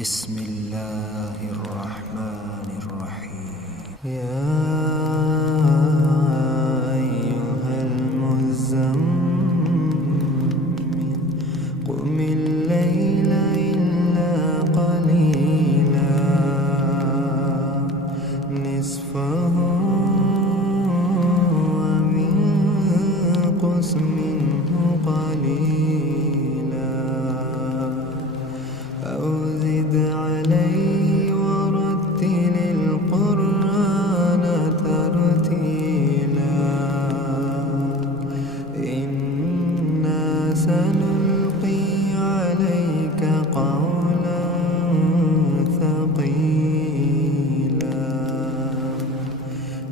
بسم الله الرحمن الرحيم. يا أيها المزمل قم الليل إلا قليلا نصفه وانقص منه قليلا أو زد عليه ورتل القرآن ترتيلا إنا سنلقي عليك قولا ثقيلا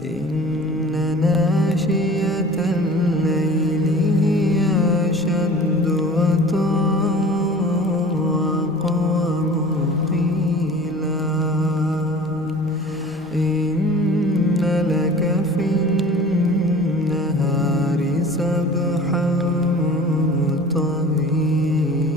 إن ناشئة الليل هي أشد وطئا وأقوم قيلا إن لك في النهار سبحا طويلا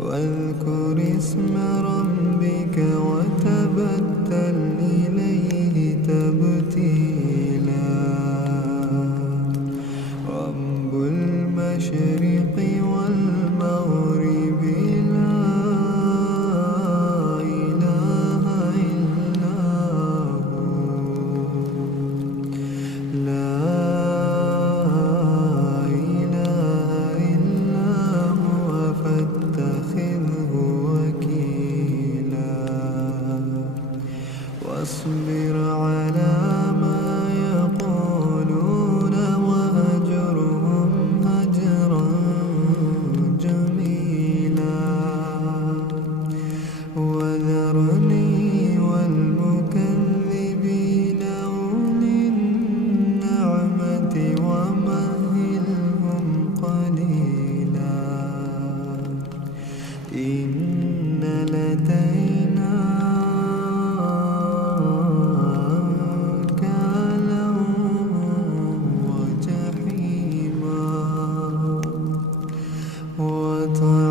واذكر اسم ربك وتبتل إليه تبتيلا رب المشرق والمغرب لا إله إلا هو لا إله إلا هو فاتخذه وكيلا واصبر على ما يقولون وهجرهم هجرا جميلا وذرني والمكذبين أولي النعمة ومهلهم قليلا إن لدينا أنكالا وجحيما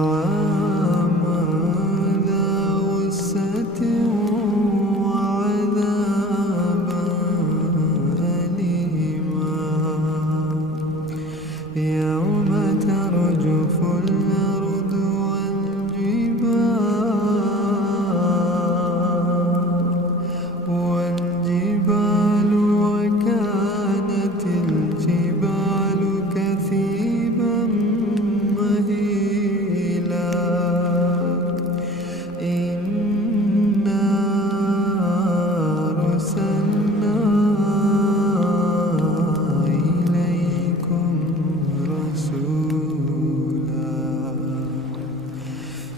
وطعاما ذا غصة وعذابا أليما يوم ترجف الأرض والجبال وكانت الجبال كثيبا مهيلا إنا أرسلنا إليكم رسولا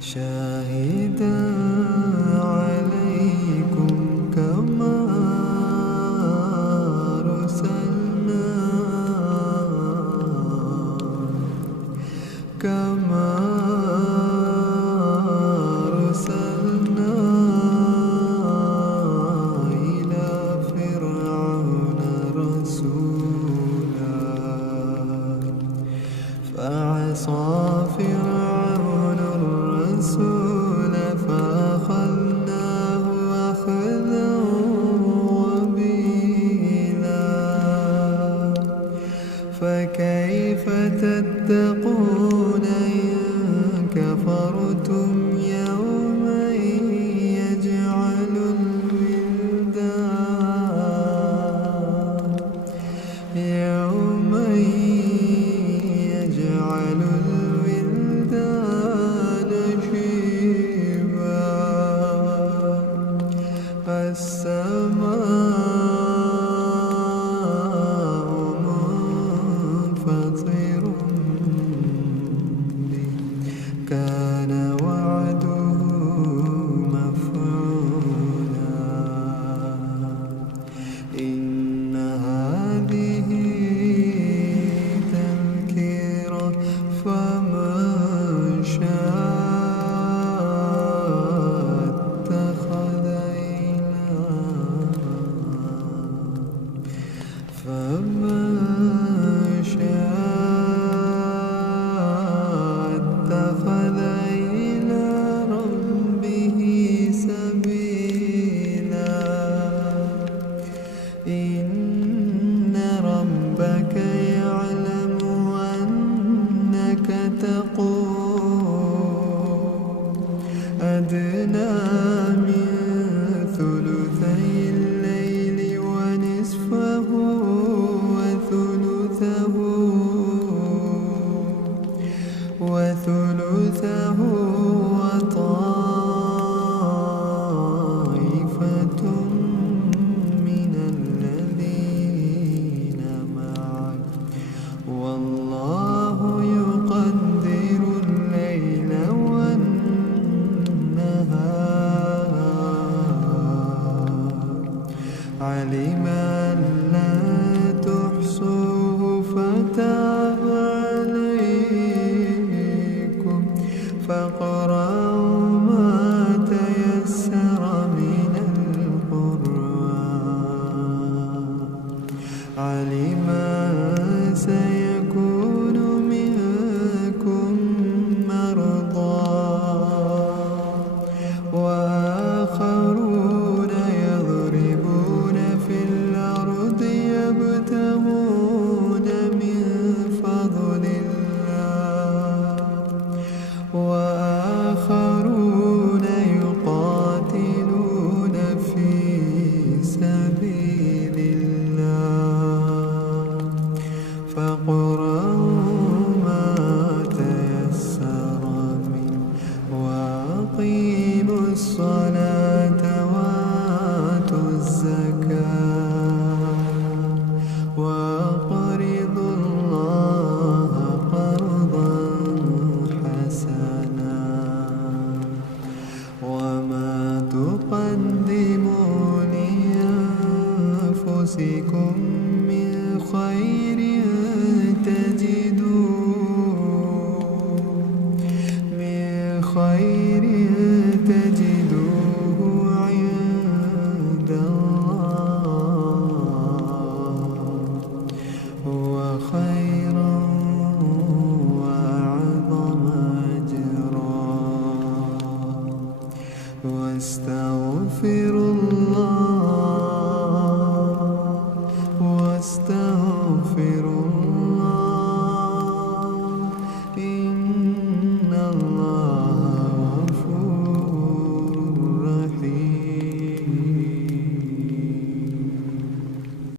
شاهدا عليكم كما أرسلنا إلى فرعون رسولا فعصى فرعون الرسول فأخذناه أخذا وبيلا فكيف تتقون إن كفرتم يوما يجعل الولدان شيبا السماء منفطر به كان وعده مفعولا إن هذه تذكرة فمن شاء اتخذ إلى ربك يعلم أنك تقوم أدنى من ثلثي الليل ونصفه وثلثه وطائفة من الذين معك والله يقدر الليل والنهار علم أن لا تحصوه فتاب عليكم فاقرأوا ما تيسر من القرآن علم أن سيكون منكم مرضى وآخرون يضربون في الأرض يبتغون من فضل الله وآخرون يقاتلون في سبيل الله فاقرأوا ما تيسر منه وأقيموا الصلاة وآتوا الزكاة وأقرضوا الله قرضا حسنا وما تقدموا لأنفسكم من خير تجدوه